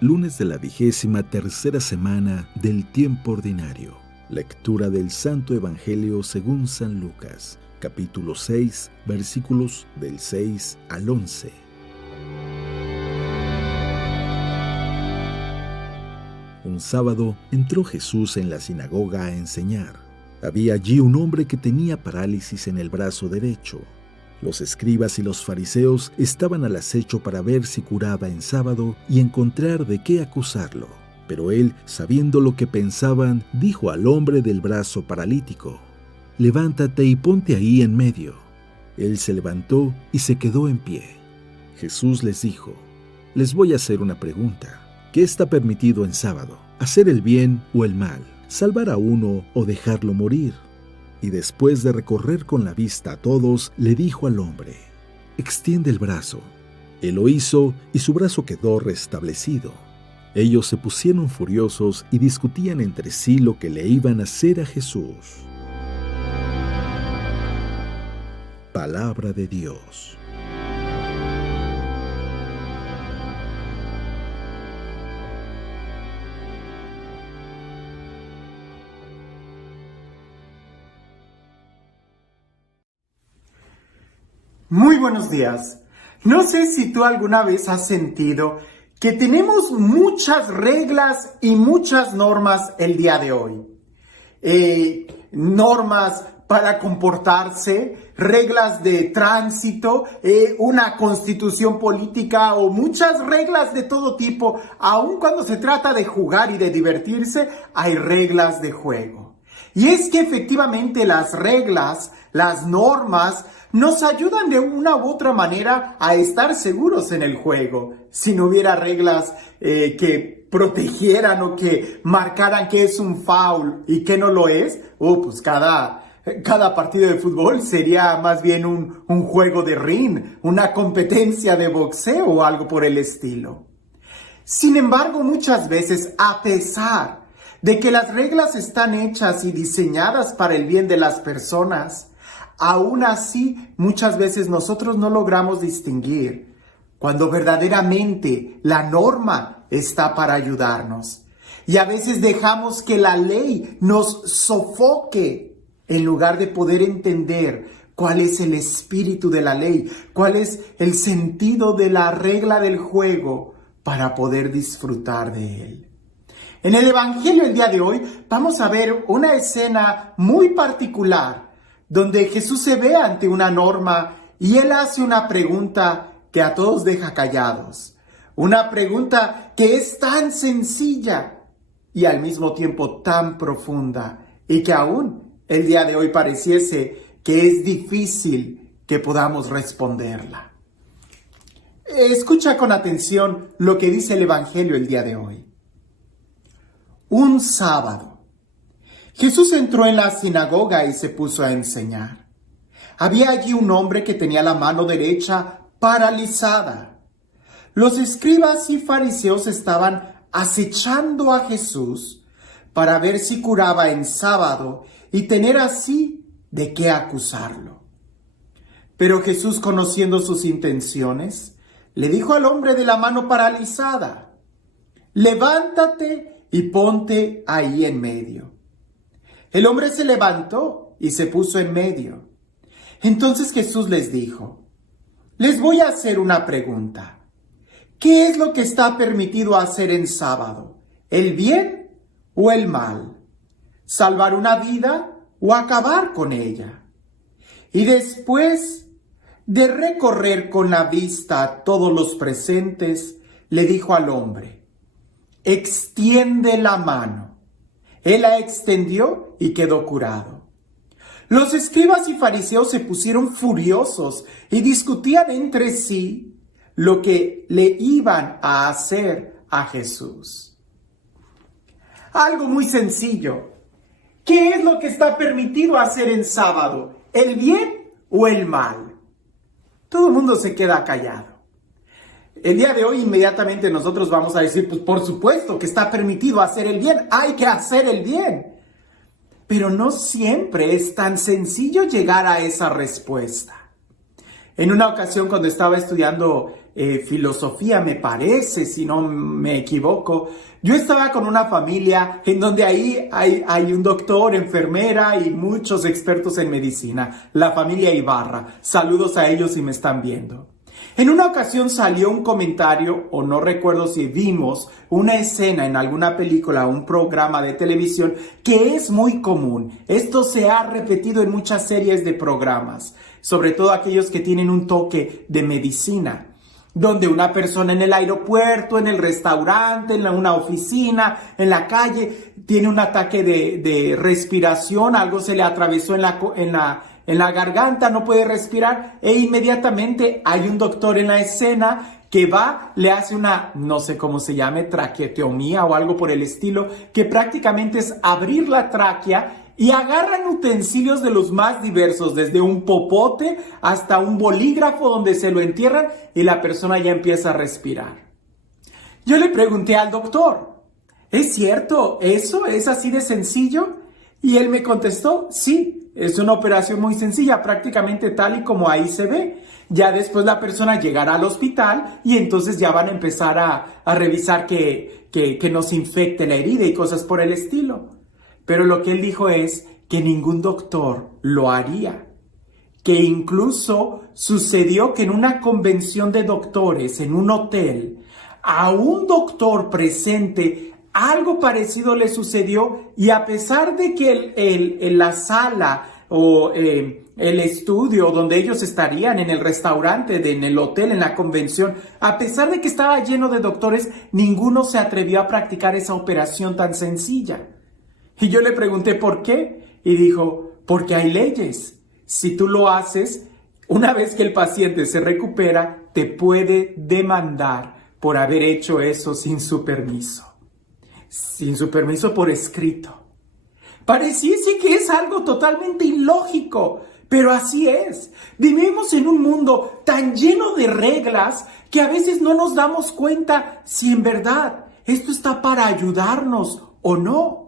Lunes de la 23ª semana del tiempo ordinario. Lectura del Santo Evangelio según San Lucas, capítulo 6, versículos del 6 al 11. Un sábado entró Jesús en la sinagoga a enseñar. Había allí un hombre que tenía parálisis en el brazo derecho. Los escribas y los fariseos estaban al acecho para ver si curaba en sábado y encontrar de qué acusarlo. Pero él, sabiendo lo que pensaban, dijo al hombre del brazo paralítico: «Levántate y ponte ahí en medio». Él se levantó y se quedó en pie. Jesús les dijo: «Les voy a hacer una pregunta. ¿Qué está permitido en sábado? ¿Hacer el bien o el mal? ¿Salvar a uno o dejarlo morir?». Y después de recorrer con la vista a todos, le dijo al hombre: «Extiende el brazo». Él lo hizo y su brazo quedó restablecido. Ellos se pusieron furiosos y discutían entre sí lo que le iban a hacer a Jesús. Palabra de Dios. Muy buenos días. No sé si tú alguna vez has sentido que tenemos muchas reglas y muchas normas el día de hoy. Normas para comportarse, reglas de tránsito, una constitución política o muchas reglas de todo tipo. Aun cuando se trata de jugar y de divertirse, hay reglas de juego. Y es que efectivamente las reglas, las normas, nos ayudan de una u otra manera a estar seguros en el juego. Si no hubiera reglas que protegieran o que marcaran qué es un foul y qué no lo es, pues cada partido de fútbol sería más bien un juego de ring, una competencia de boxeo o algo por el estilo. Sin embargo, muchas veces, a pesar de que las reglas están hechas y diseñadas para el bien de las personas, aún así, muchas veces nosotros no logramos distinguir cuando verdaderamente la norma está para ayudarnos. Y a veces dejamos que la ley nos sofoque en lugar de poder entender cuál es el espíritu de la ley, cuál es el sentido de la regla del juego para poder disfrutar de él. En el Evangelio el día de hoy vamos a ver una escena muy particular donde Jesús se ve ante una norma y Él hace una pregunta que a todos deja callados. Una pregunta que es tan sencilla y al mismo tiempo tan profunda y que aún el día de hoy pareciese que es difícil que podamos responderla. Escucha con atención lo que dice el Evangelio el día de hoy. Un sábado, Jesús entró en la sinagoga y se puso a enseñar. Había allí un hombre que tenía la mano derecha paralizada. Los escribas y fariseos estaban acechando a Jesús para ver si curaba en sábado y tener así de qué acusarlo. Pero Jesús, conociendo sus intenciones, le dijo al hombre de la mano paralizada: «Levántate y ponte ahí en medio». El hombre se levantó y se puso en medio. Entonces Jesús les dijo: «Les voy a hacer una pregunta. ¿Qué es lo que está permitido hacer en sábado? ¿El bien o el mal? ¿Salvar una vida o acabar con ella?». Y después de recorrer con la vista a todos los presentes, le dijo al hombre: «Extiende la mano». Él la extendió y quedó curado. Los escribas y fariseos se pusieron furiosos y discutían entre sí lo que le iban a hacer a Jesús. Algo muy sencillo. ¿Qué es lo que está permitido hacer en sábado? ¿El bien o el mal? Todo el mundo se queda callado. El día de hoy inmediatamente nosotros vamos a decir, pues por supuesto que está permitido hacer el bien, hay que hacer el bien. Pero no siempre es tan sencillo llegar a esa respuesta. En una ocasión, cuando estaba estudiando filosofía, me parece, si no me equivoco. Yo estaba con una familia en donde ahí hay un doctor, enfermera y muchos expertos en medicina, la familia Ibarra. Saludos a ellos si me están viendo. En una ocasión salió un comentario, o no recuerdo si vimos una escena en alguna película o un programa de televisión que es muy común. Esto se ha repetido en muchas series de programas, sobre todo aquellos que tienen un toque de medicina, donde una persona en el aeropuerto, en el restaurante, en una oficina, en la calle, tiene un ataque de respiración, algo se le atravesó en la garganta, no puede respirar, e inmediatamente hay un doctor en la escena que va, le hace una, no sé cómo se llame, traqueotomía o algo por el estilo, que prácticamente es abrir la tráquea, y agarran utensilios de los más diversos, desde un popote hasta un bolígrafo donde se lo entierran y la persona ya empieza a respirar. Yo le pregunté al doctor, ¿es cierto eso? ¿Es así de sencillo? Y él me contestó, sí, es una operación muy sencilla, prácticamente tal y como ahí se ve. Ya después la persona llegará al hospital y entonces ya van a empezar a revisar que no se infecte la herida y cosas por el estilo. Pero lo que él dijo es que ningún doctor lo haría. Que incluso sucedió que en una convención de doctores, en un hotel, a un doctor presente algo parecido le sucedió, y a pesar de que la sala o el estudio donde ellos estarían, en el restaurante, en el hotel, en la convención, a pesar de que estaba lleno de doctores, ninguno se atrevió a practicar esa operación tan sencilla. Y yo le pregunté por qué, y dijo, porque hay leyes. Si tú lo haces, una vez que el paciente se recupera, te puede demandar por haber hecho eso sin su permiso por escrito. Pareciese que es algo totalmente ilógico, pero así es. Vivimos en un mundo tan lleno de reglas que a veces no nos damos cuenta si en verdad esto está para ayudarnos o no.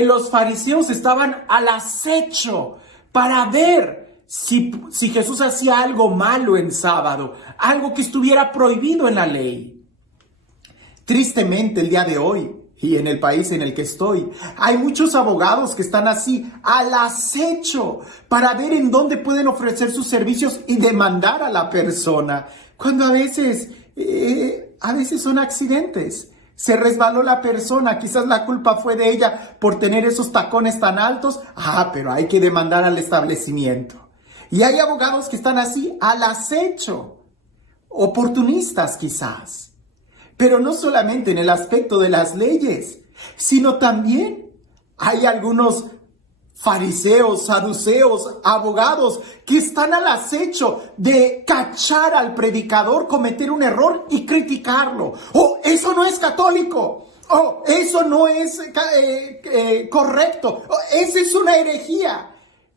Los fariseos estaban al acecho para ver si Jesús hacía algo malo en sábado, algo que estuviera prohibido en la ley. Tristemente, el día de hoy, y en el país en el que estoy, hay muchos abogados que están así al acecho para ver en dónde pueden ofrecer sus servicios y demandar a la persona, cuando a veces son accidentes. Se resbaló la persona, quizás la culpa fue de ella por tener esos tacones tan altos. Pero hay que demandar al establecimiento. Y hay abogados que están así, al acecho, oportunistas quizás. Pero no solamente en el aspecto de las leyes, sino también hay algunos fariseos, saduceos, abogados que están al acecho de cachar al predicador cometer un error y criticarlo. Eso no es católico. Eso no es correcto. Esa es una herejía.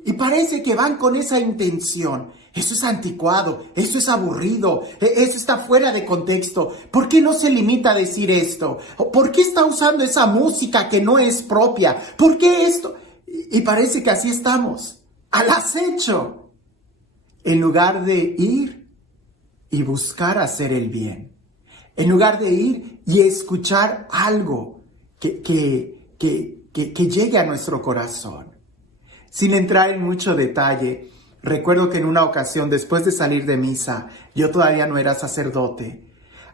Y parece que van con esa intención. Eso es anticuado, eso es aburrido, eso está fuera de contexto. ¿Por qué no se limita a decir esto? ¿Por qué está usando esa música que no es propia? ¿Por qué esto? Y parece que así estamos, al acecho, en lugar de ir y buscar hacer el bien, en lugar de ir y escuchar algo que llegue a nuestro corazón. Sin entrar en mucho detalle, recuerdo que en una ocasión, después de salir de misa, yo todavía no era sacerdote,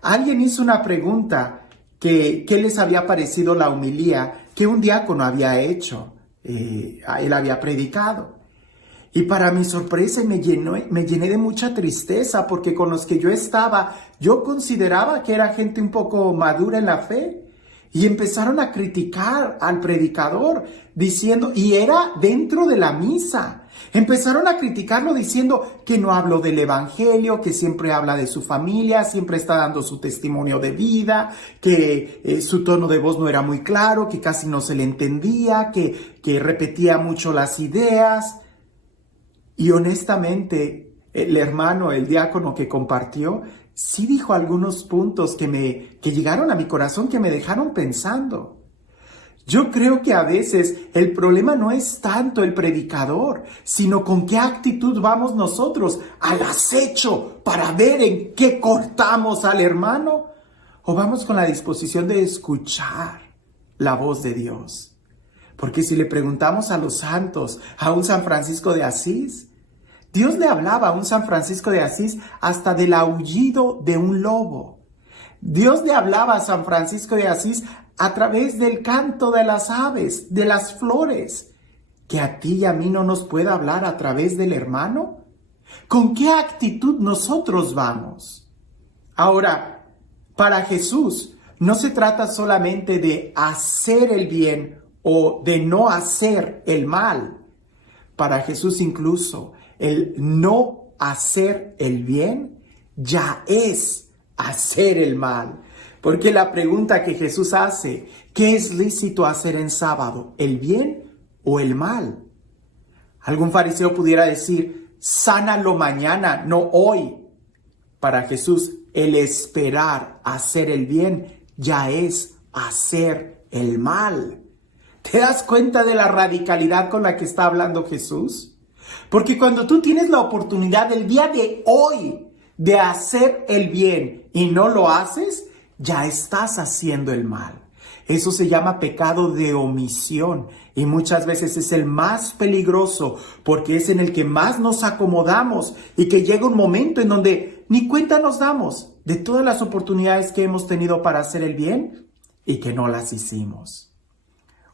alguien hizo una pregunta que ¿qué les había parecido la homilía que un diácono había hecho? Él había predicado. Y para mi sorpresa me llené de mucha tristeza, porque con los que yo estaba, yo consideraba que era gente un poco madura en la fe. Y empezaron a criticar al predicador diciendo, y era dentro de la misa, empezaron a criticarlo diciendo que no habló del evangelio, que siempre habla de su familia, siempre está dando su testimonio de vida, que su tono de voz no era muy claro, que casi no se le entendía, que repetía mucho las ideas. Y honestamente, el hermano, el diácono que compartió, sí dijo algunos puntos que llegaron a mi corazón, que me dejaron pensando. Yo creo que a veces el problema no es tanto el predicador, sino con qué actitud vamos nosotros al acecho para ver en qué cortamos al hermano, o vamos con la disposición de escuchar la voz de Dios. Porque si le preguntamos a los santos, a un San Francisco de Asís, Dios le hablaba a un San Francisco de Asís hasta del aullido de un lobo. Dios le hablaba a San Francisco de Asís a través del canto de las aves, de las flores. ¿Que a ti y a mí no nos pueda hablar a través del hermano? ¿Con qué actitud nosotros vamos? Ahora, para Jesús no se trata solamente de hacer el bien o de no hacer el mal. Para Jesús incluso el no hacer el bien ya es hacer el mal. Porque la pregunta que Jesús hace, ¿qué es lícito hacer en sábado? ¿El bien o el mal? Algún fariseo pudiera decir, sánalo mañana, no hoy. Para Jesús, el esperar hacer el bien ya es hacer el mal. ¿Te das cuenta de la radicalidad con la que está hablando Jesús? Porque cuando tú tienes la oportunidad el día de hoy de hacer el bien y no lo haces, ya estás haciendo el mal. Eso se llama pecado de omisión y muchas veces es el más peligroso porque es en el que más nos acomodamos y que llega un momento en donde ni cuenta nos damos de todas las oportunidades que hemos tenido para hacer el bien y que no las hicimos.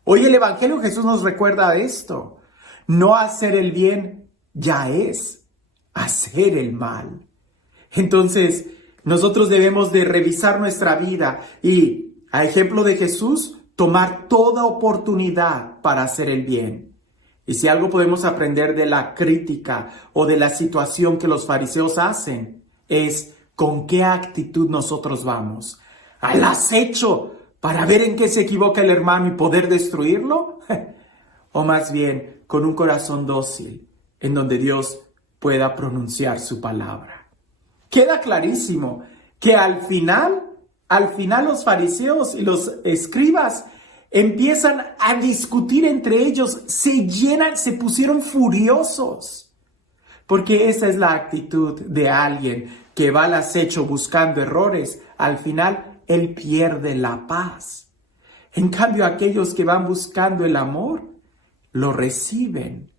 Hoy el Evangelio Jesús nos recuerda esto. No hacer el bien ya es hacer el mal. Entonces, nosotros debemos de revisar nuestra vida y, a ejemplo de Jesús, tomar toda oportunidad para hacer el bien. Y si algo podemos aprender de la crítica o de la situación que los fariseos hacen, es con qué actitud nosotros vamos. ¿Al acecho para ver en qué se equivoca el hermano y poder destruirlo? O más bien, con un corazón dócil, en donde Dios pueda pronunciar su palabra. Queda clarísimo que al final los fariseos y los escribas empiezan a discutir entre ellos, se pusieron furiosos. Porque esa es la actitud de alguien que va al acecho buscando errores. Al final, él pierde la paz. En cambio, aquellos que van buscando el amor, lo reciben.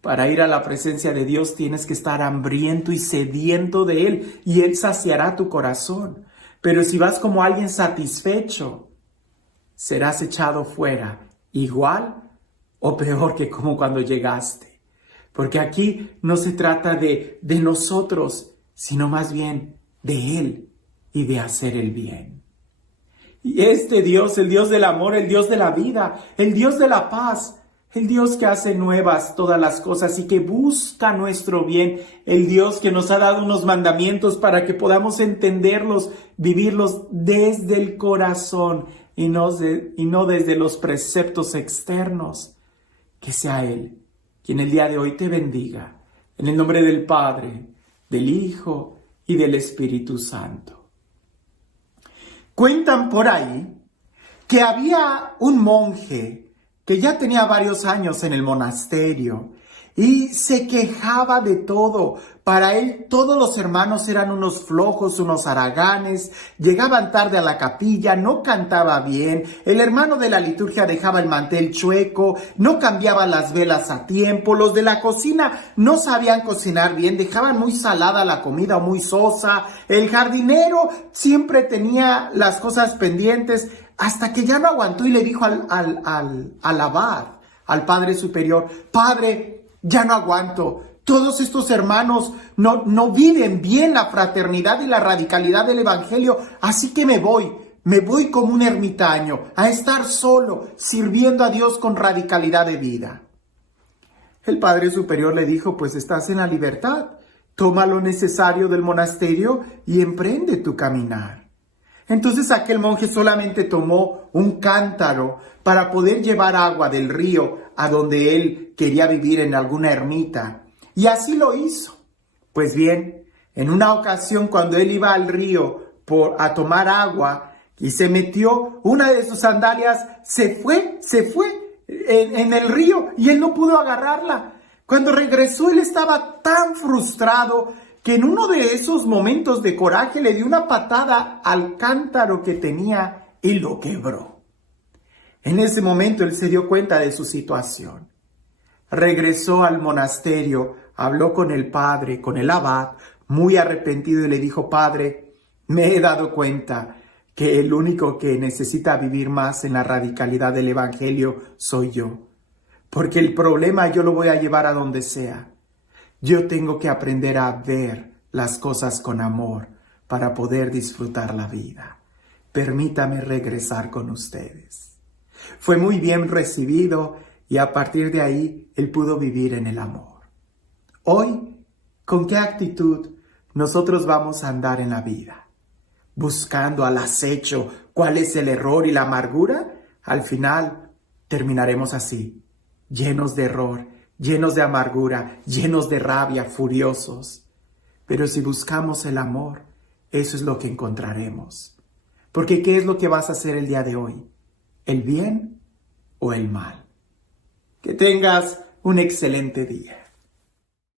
Para ir a la presencia de Dios tienes que estar hambriento y sediento de Él y Él saciará tu corazón. Pero si vas como alguien satisfecho, serás echado fuera, igual o peor que como cuando llegaste. Porque aquí no se trata de nosotros, sino más bien de Él y de hacer el bien. Y este Dios, el Dios del amor, el Dios de la vida, el Dios de la paz, el Dios que hace nuevas todas las cosas y que busca nuestro bien, el Dios que nos ha dado unos mandamientos para que podamos entenderlos, vivirlos desde el corazón y no desde los preceptos externos. Que sea Él quien el día de hoy te bendiga, en el nombre del Padre, del Hijo y del Espíritu Santo. Cuentan por ahí que había un monje que ya tenía varios años en el monasterio y se quejaba de todo. Para él todos los hermanos eran unos flojos, unos haraganes, llegaban tarde a la capilla, no cantaba bien, el hermano de la liturgia dejaba el mantel chueco, no cambiaba las velas a tiempo, los de la cocina no sabían cocinar bien, dejaban muy salada la comida o muy sosa, el jardinero siempre tenía las cosas pendientes, hasta que ya no aguantó y le dijo al abad, al padre superior, padre, ya no aguanto. Todos estos hermanos no viven bien la fraternidad y la radicalidad del Evangelio, así que me voy como un ermitaño a estar solo, sirviendo a Dios con radicalidad de vida. El padre superior le dijo, pues estás en la libertad, toma lo necesario del monasterio y emprende tu caminar. Entonces aquel monje solamente tomó un cántaro para poder llevar agua del río a donde él quería vivir en alguna ermita. Y así lo hizo. Pues bien, en una ocasión cuando él iba al río a tomar agua y se metió, una de sus sandalias se fue en el río y él no pudo agarrarla. Cuando regresó, él estaba tan frustrado que en uno de esos momentos de coraje le dio una patada al cántaro que tenía y lo quebró. En ese momento él se dio cuenta de su situación. Regresó al monasterio, habló con el padre, con el abad, muy arrepentido, y le dijo: Padre, me he dado cuenta que el único que necesita vivir más en la radicalidad del evangelio soy yo. Porque el problema yo lo voy a llevar a donde sea. Yo tengo que aprender a ver las cosas con amor para poder disfrutar la vida. Permítame regresar con ustedes. Fue muy bien recibido y a partir de ahí él pudo vivir en el amor. Hoy, ¿con qué actitud nosotros vamos a andar en la vida? ¿Buscando al acecho cuál es el error y la amargura? Al final terminaremos así, llenos de error, llenos de amargura, llenos de rabia, furiosos. Pero si buscamos el amor, eso es lo que encontraremos. Porque ¿qué es lo que vas a hacer el día de hoy? ¿El bien o el mal? Que tengas un excelente día.